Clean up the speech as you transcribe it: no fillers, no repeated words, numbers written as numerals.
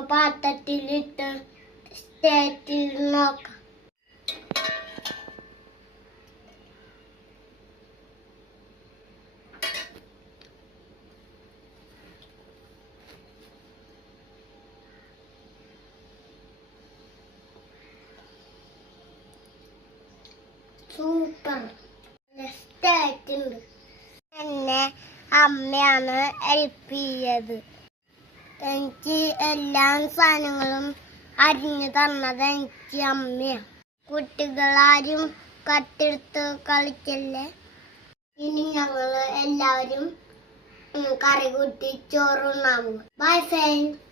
നമുക്ക് പാത്രത്തിലിട്ട് സ്റ്റേറ്റിൽ നോക്കാം. സൂപ്പർ സ്റ്റേറ്റുണ്ട്. എന്നെ അമ്മയാണ് ഹെൽപ്പ് ചെയ്തത്. എനിക്ക് എല്ലാ സാധനങ്ങളും അരിഞ്ഞു തന്നത് എനിക്ക് അമ്മയാണ്. കുട്ടികളാരും കട്ടെടുത്ത് കളിക്കല്ലേ. ഇനി ഞങ്ങൾ എല്ലാവരും കറി കൂട്ടി ചോറുണ്ണാമോ. Bye friends.